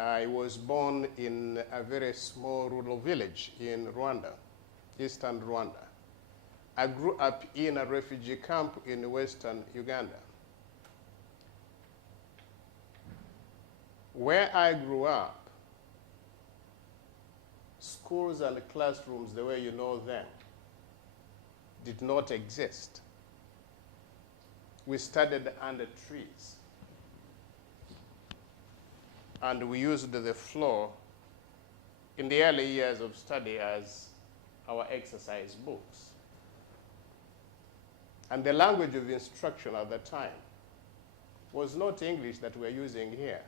I was born in a very small rural village in Rwanda, eastern Rwanda. I grew up in a refugee camp in western Uganda. Where I grew up, schools and classrooms, the way you know them, did not exist. We studied under trees. And we used the floor in the early years of study as our exercise books. And the language of instruction at that time was not English that we're using here.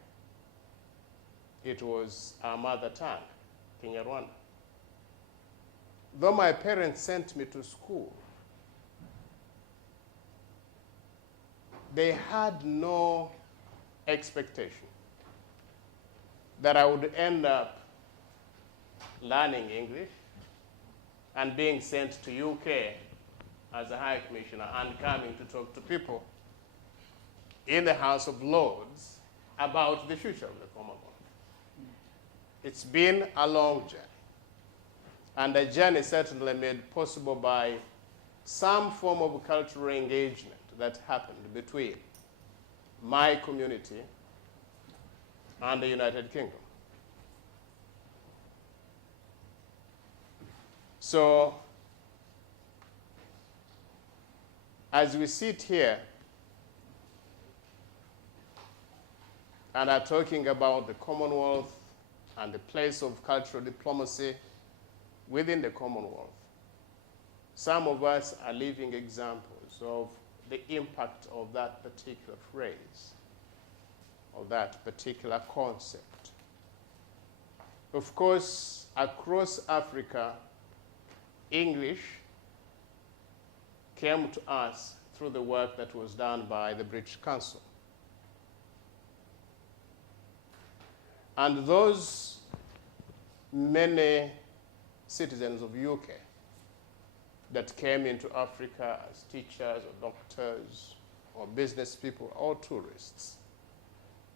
It was our mother tongue, Kinyarwanda. Though my parents sent me to school, they had no expectation that I would end up learning English and being sent to UK as a High Commissioner and coming to talk to people in the House of Lords about the future of the Commonwealth. It's been a long journey, and a journey certainly made possible by some form of cultural engagement that happened between my community and the United Kingdom. So, as we sit here and are talking about the Commonwealth and the place of cultural diplomacy within the Commonwealth, some of us are living examples of the impact of that particular phrase, of that particular concept. Of course, across Africa, English came to us through the work that was done by the British Council. And those many citizens of UK that came into Africa as teachers or doctors or business people or tourists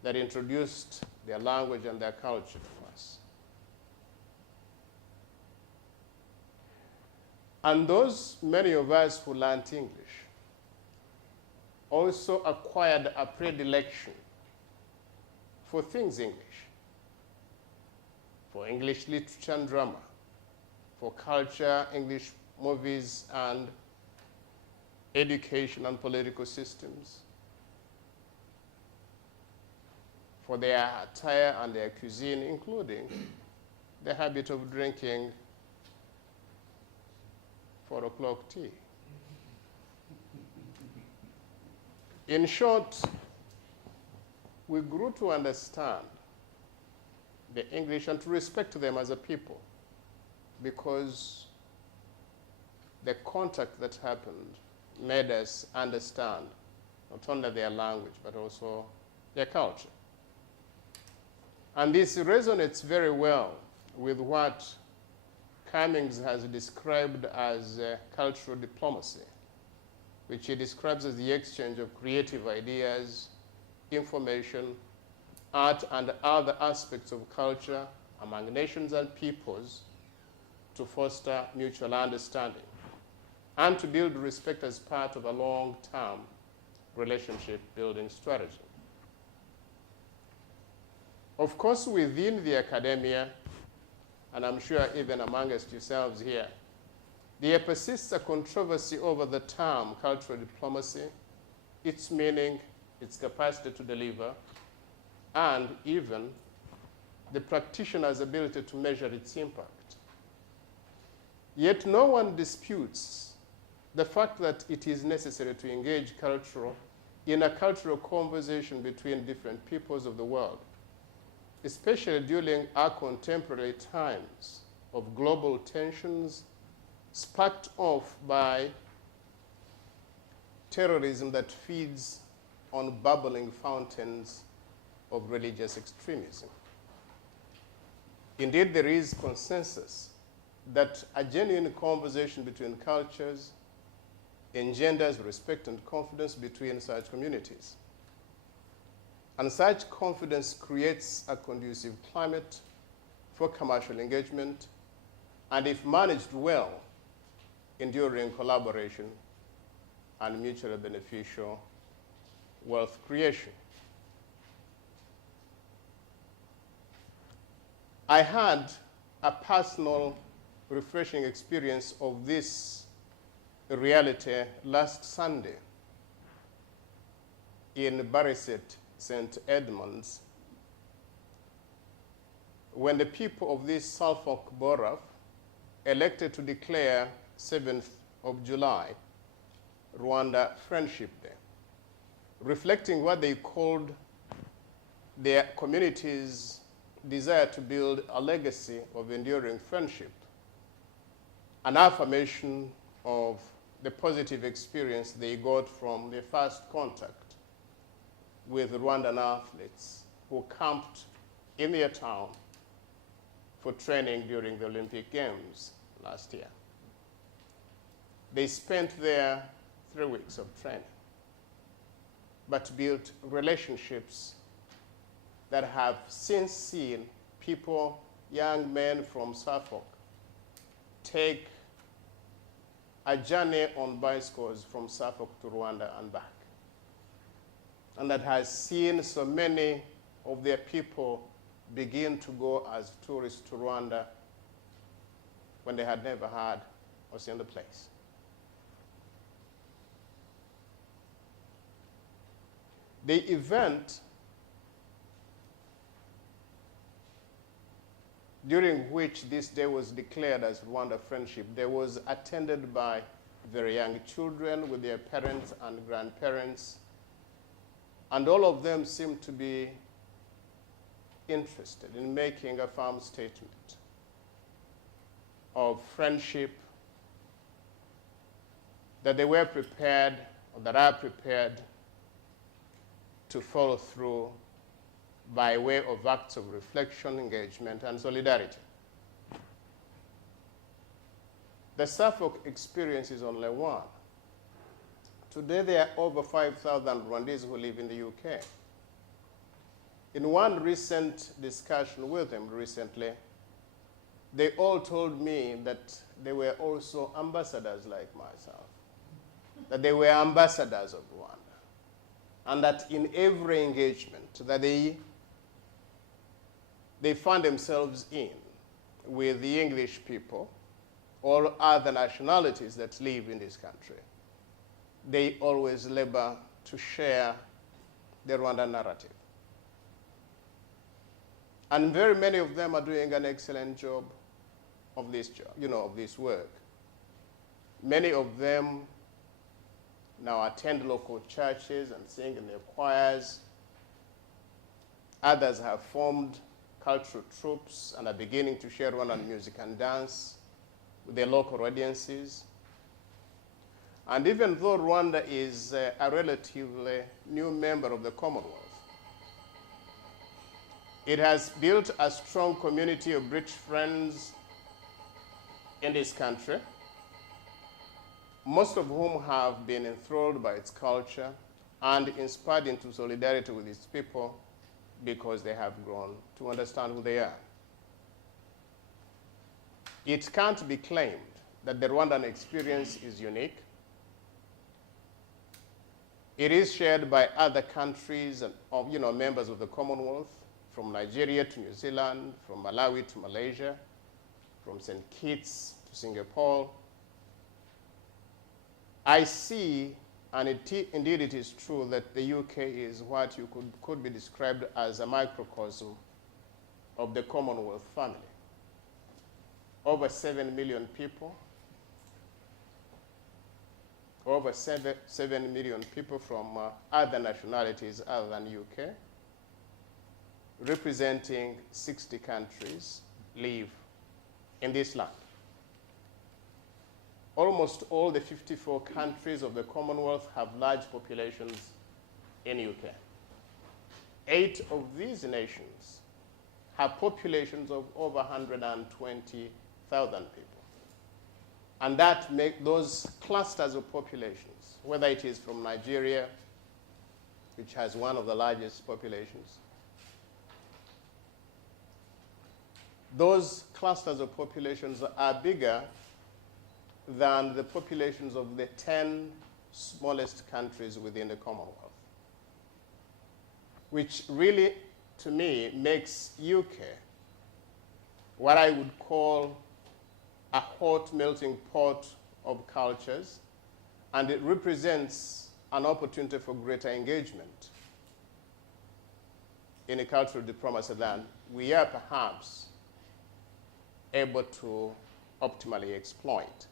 that introduced their language and their culture to us. And those, many of us who learned English, also acquired a predilection for things English, for English literature and drama, for culture, English movies and education and political systems, for their attire and their cuisine, including the habit of drinking 4 o'clock tea. In short, we grew to understand the English and to respect them as a people because the contact that happened made us understand not only their language but also their culture. And this resonates very well with what Cummings has described as cultural diplomacy, which he describes as the exchange of creative ideas, information, art, and other aspects of culture among nations and peoples to foster mutual understanding and to build respect as part of a long-term relationship building strategy. Of course, within the academia, and I'm sure even amongst yourselves here, there persists a controversy over the term cultural diplomacy, its meaning, its capacity to deliver, and even the practitioner's ability to measure its impact. Yet no one disputes the fact that it is necessary to engage in a cultural conversation between different peoples of the world, especially during our contemporary times of global tensions sparked off by terrorism that feeds on bubbling fountains of religious extremism. Indeed, there is consensus that a genuine conversation between cultures engenders respect and confidence between such communities. And such confidence creates a conducive climate for commercial engagement, and if managed well, enduring collaboration and mutually beneficial wealth creation. I had a personal refreshing experience of this reality last Sunday in Barriset, St. Edmunds, when the people of this Suffolk borough elected to declare 7th of July Rwanda Friendship Day, reflecting what they called their community's desire to build a legacy of enduring friendship, an affirmation of the positive experience they got from their first contact with Rwandan athletes who camped in their town for training during the Olympic Games last year. They spent there 3 weeks of training, but built relationships that have since seen people, young men from Suffolk, take a journey on bicycles from Suffolk to Rwanda and back. And that has seen so many of their people begin to go as tourists to Rwanda when they had never heard or seen the place. The event during which this day was declared as Rwanda Friendship Day was attended by very young children with their parents and grandparents, and all of them seemed to be interested in making a firm statement of friendship, that they were prepared, or that are prepared, to follow through by way of acts of reflection, engagement, and solidarity. The Suffolk experience is only one. Today, there are over 5,000 Rwandese who live in the UK. In one recent discussion with them recently, they all told me that they were also ambassadors like myself, that they were ambassadors of Rwanda, and that in every engagement that they find themselves in with the English people or other nationalities that live in this country, they always labor to share the Rwandan narrative. And very many of them are doing an excellent job of this job, of this work. Many of them now attend local churches and sing in their choirs. Others have formed cultural troops and are beginning to share Rwandan music and dance with their local audiences. And even though Rwanda is a relatively new member of the Commonwealth, it has built a strong community of British friends in this country, most of whom have been enthralled by its culture and inspired into solidarity with its people because they have grown to understand who they are. It can't be claimed that the Rwandan experience is unique. It is shared by other countries and members of the Commonwealth, from Nigeria to New Zealand, from Malawi to Malaysia, from St. Kitts to Singapore. I see, and indeed it is true, that the UK is what you could be described as a microcosm of the Commonwealth family. Over 7 million people, over 7 million people from other nationalities other than UK, representing 60 countries, live in this land. Almost all the 54 countries of the Commonwealth have large populations in UK. 8 of these nations have populations of over 120,000 people. And that makes those clusters of populations, whether it is from Nigeria, which has one of the largest populations. Those clusters of populations are bigger than the populations of the 10 smallest countries within the Commonwealth, which really, to me, makes UK what I would call a hot melting pot of cultures, and it represents an opportunity for greater engagement in a cultural diplomacy that we are perhaps able to optimally exploit.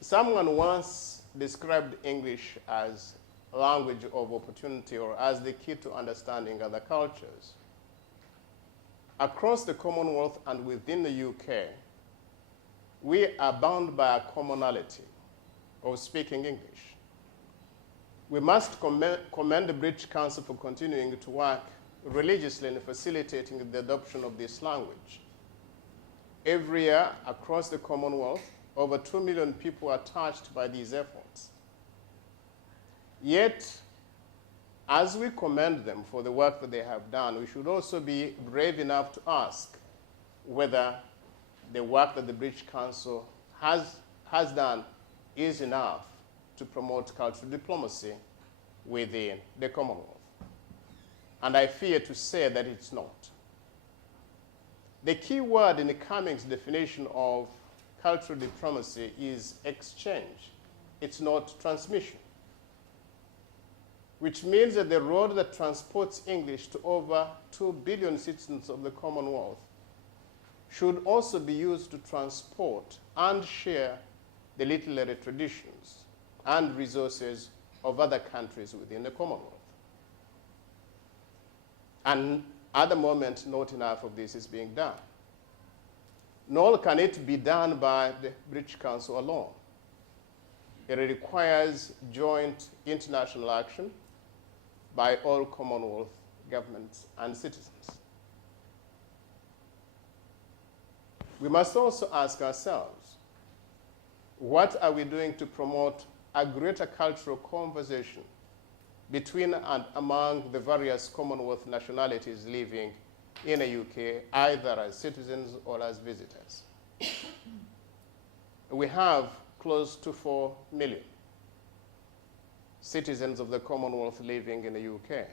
Someone once described English as a language of opportunity, or as the key to understanding other cultures. Across the Commonwealth and within the UK, we are bound by a commonality of speaking English. We must commend the British Council for continuing to work religiously in facilitating the adoption of this language. Every year across the Commonwealth, over 2 million people are touched by these efforts. Yet, as we commend them for the work that they have done, we should also be brave enough to ask whether the work that the British Council has done is enough to promote cultural diplomacy within the Commonwealth. And I fear to say that it's not. The key word in the Cummings definition of cultural diplomacy is exchange. It's not transmission, which means that the road that transports English to over 2 billion citizens of the Commonwealth should also be used to transport and share the literary traditions and resources of other countries within the Commonwealth. And at the moment, not enough of this is being done. Nor can it be done by the British Council alone. It requires joint international action by all Commonwealth governments and citizens. We must also ask ourselves, what are we doing to promote a greater cultural conversation between and among the various Commonwealth nationalities living in the UK, either as citizens or as visitors? We have close to 4 million citizens of the Commonwealth living in the UK,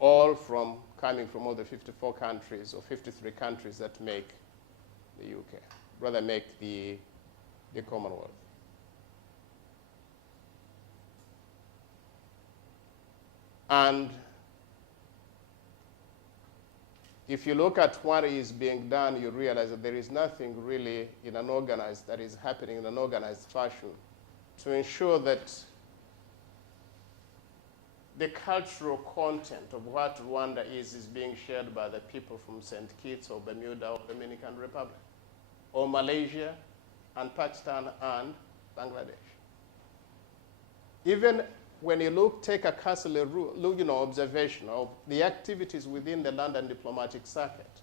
all coming from all the 54 countries or 53 countries that make the UK, rather make the Commonwealth. And if you look at what is being done, you realize that there is nothing really that is happening in an organized fashion to ensure that the cultural content of what Rwanda is being shared by the people from St. Kitts or Bermuda or Dominican Republic, or Malaysia and Pakistan and Bangladesh. Even when you take a cursory observation of the activities within the London diplomatic circuit,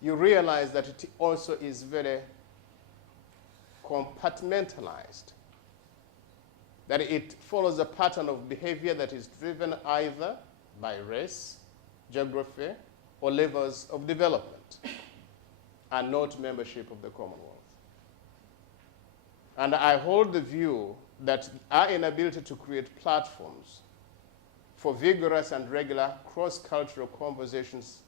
you realize that it also is very compartmentalized, that it follows a pattern of behavior that is driven either by race, geography, or levels of development, and not membership of the Commonwealth. And I hold the view that our inability to create platforms for vigorous and regular cross-cultural conversations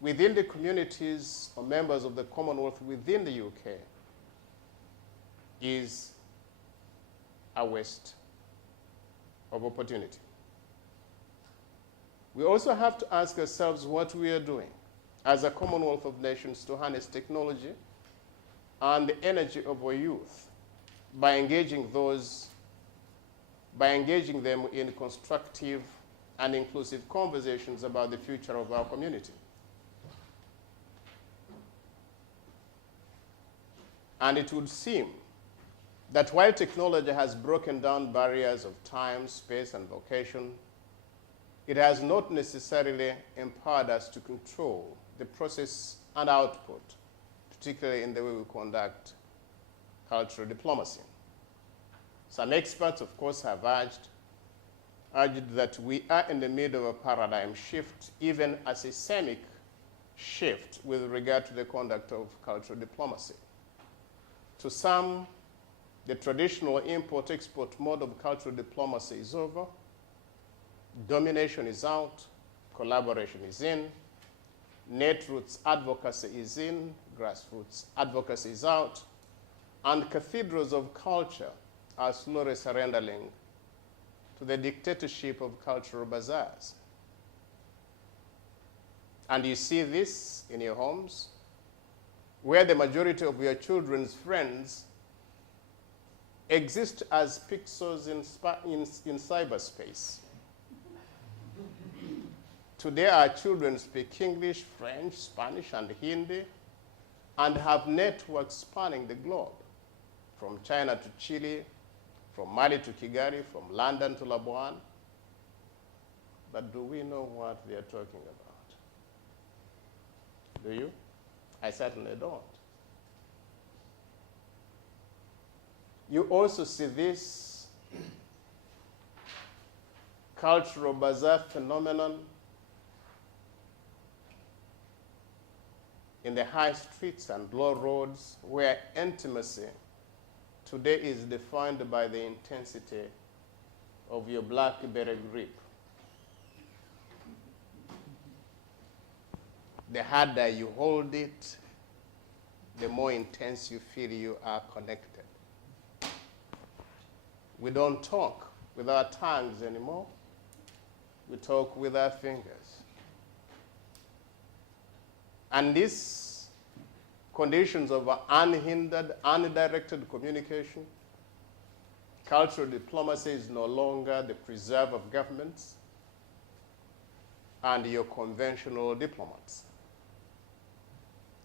within the communities or members of the Commonwealth within the UK is a waste of opportunity. We also have to ask ourselves what we are doing as a Commonwealth of Nations to harness technology and the energy of our youth by engaging them in constructive and inclusive conversations about the future of our community. And it would seem that while technology has broken down barriers of time, space, and location, it has not necessarily empowered us to control the process and output, particularly in the way we conduct cultural diplomacy. Some experts, of course, have urged that we are in the middle of a paradigm shift, even a systemic shift with regard to the conduct of cultural diplomacy. To some, the traditional import-export mode of cultural diplomacy is over, domination is out, collaboration is in, netroots advocacy is in, grassroots advocacy is out, and cathedrals of culture are slowly surrendering to the dictatorship of cultural bazaars. And you see this in your homes, where the majority of your children's friends exist as pixels in cyberspace. Today, our children speak English, French, Spanish, and Hindi, and have networks spanning the globe, from China to Chile, from Mali to Kigali, from London to Labuan. But do we know what they are talking about? Do you? I certainly don't. You also see this cultural bazaar phenomenon in the high streets and low roads, where intimacy today is defined by the intensity of your BlackBerry grip. The harder you hold it, the more intense you feel you are connected. We don't talk with our tongues anymore. We talk with our fingers. And these conditions of unhindered, undirected communication, cultural diplomacy is no longer the preserve of governments and your conventional diplomats.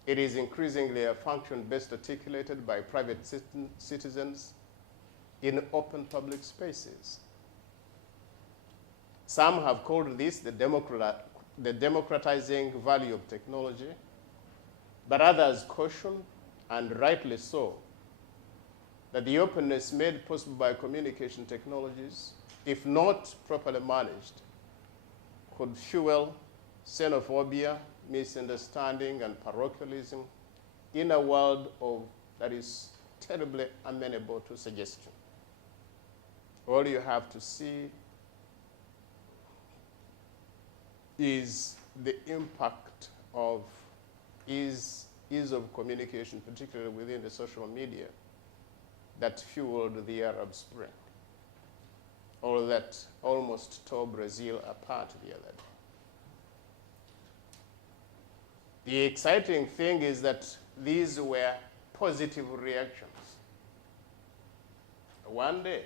It is increasingly a function best articulated by private citizens in open public spaces. Some have called this the democratizing value of technology, but others caution, and rightly so, that the openness made possible by communication technologies, if not properly managed, could fuel xenophobia, misunderstanding, and parochialism in a world that is terribly amenable to suggestion. All you have to see is the impact of ease of communication, particularly within the social media, that fueled the Arab Spring, or that almost tore Brazil apart the other day. The exciting thing is that these were positive reactions. One day,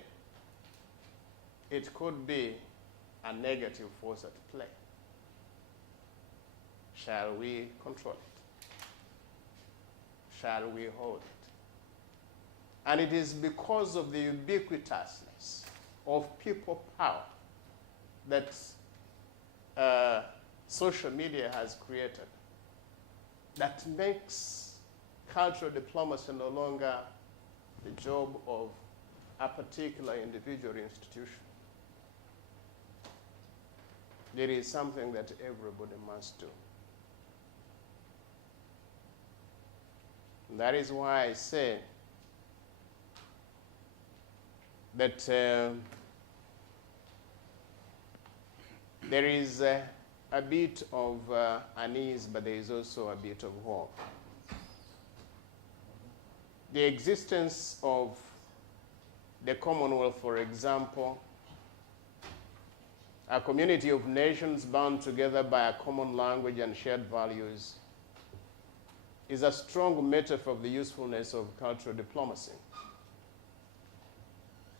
it could be a negative force at play. Shall we control it? Shall we hold it? And it is because of the ubiquitousness of people power that social media has created that makes cultural diplomacy no longer the job of a particular individual institution. It is something that everybody must do. And that is why I say that there is a bit of unease, but there is also a bit of hope. The existence of the Commonwealth, for example, a community of nations bound together by a common language and shared values, is a strong metaphor of the usefulness of cultural diplomacy.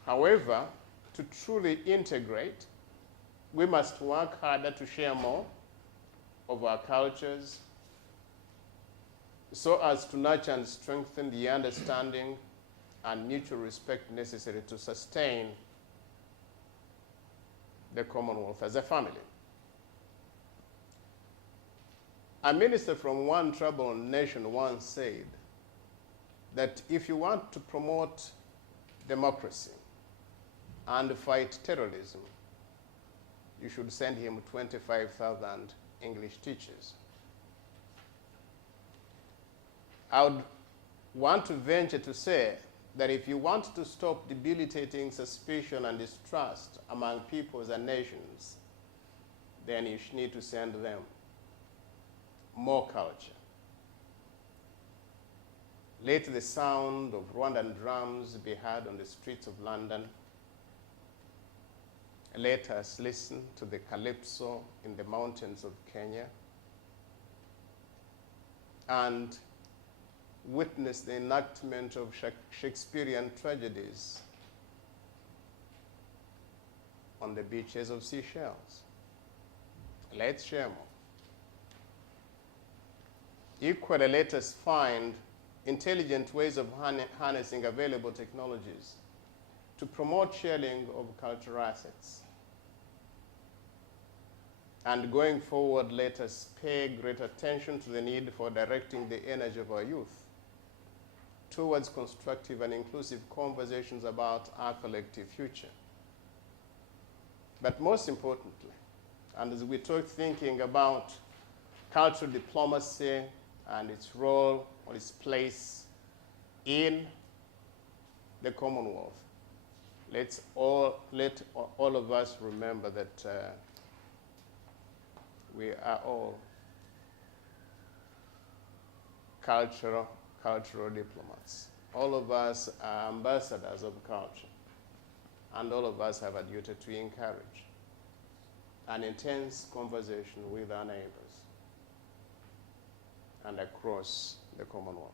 However, to truly integrate, we must work harder to share more of our cultures so as to nurture and strengthen the understanding and mutual respect necessary to sustain the Commonwealth as a family. A minister from one troubled nation once said that if you want to promote democracy and fight terrorism, you should send him 25,000 English teachers. I would want to venture to say that if you want to stop debilitating suspicion and distrust among peoples and nations, then you need to send them more culture. Let the sound of Rwandan drums be heard on the streets of London. Let us listen to the calypso in the mountains of Kenya and witness the enactment of Shakespearean tragedies on the beaches of Seychelles. Let's share more. Equally, let us find intelligent ways of harnessing available technologies to promote sharing of cultural assets. And going forward, let us pay great attention to the need for directing the energy of our youth towards constructive and inclusive conversations about our collective future. But most importantly, and as we talk thinking about cultural diplomacy and its role or its place in the Commonwealth, let all of us remember that we are all cultural diplomats. All of us are ambassadors of culture, and all of us have a duty to encourage an intense conversation with our neighbors and across the Commonwealth.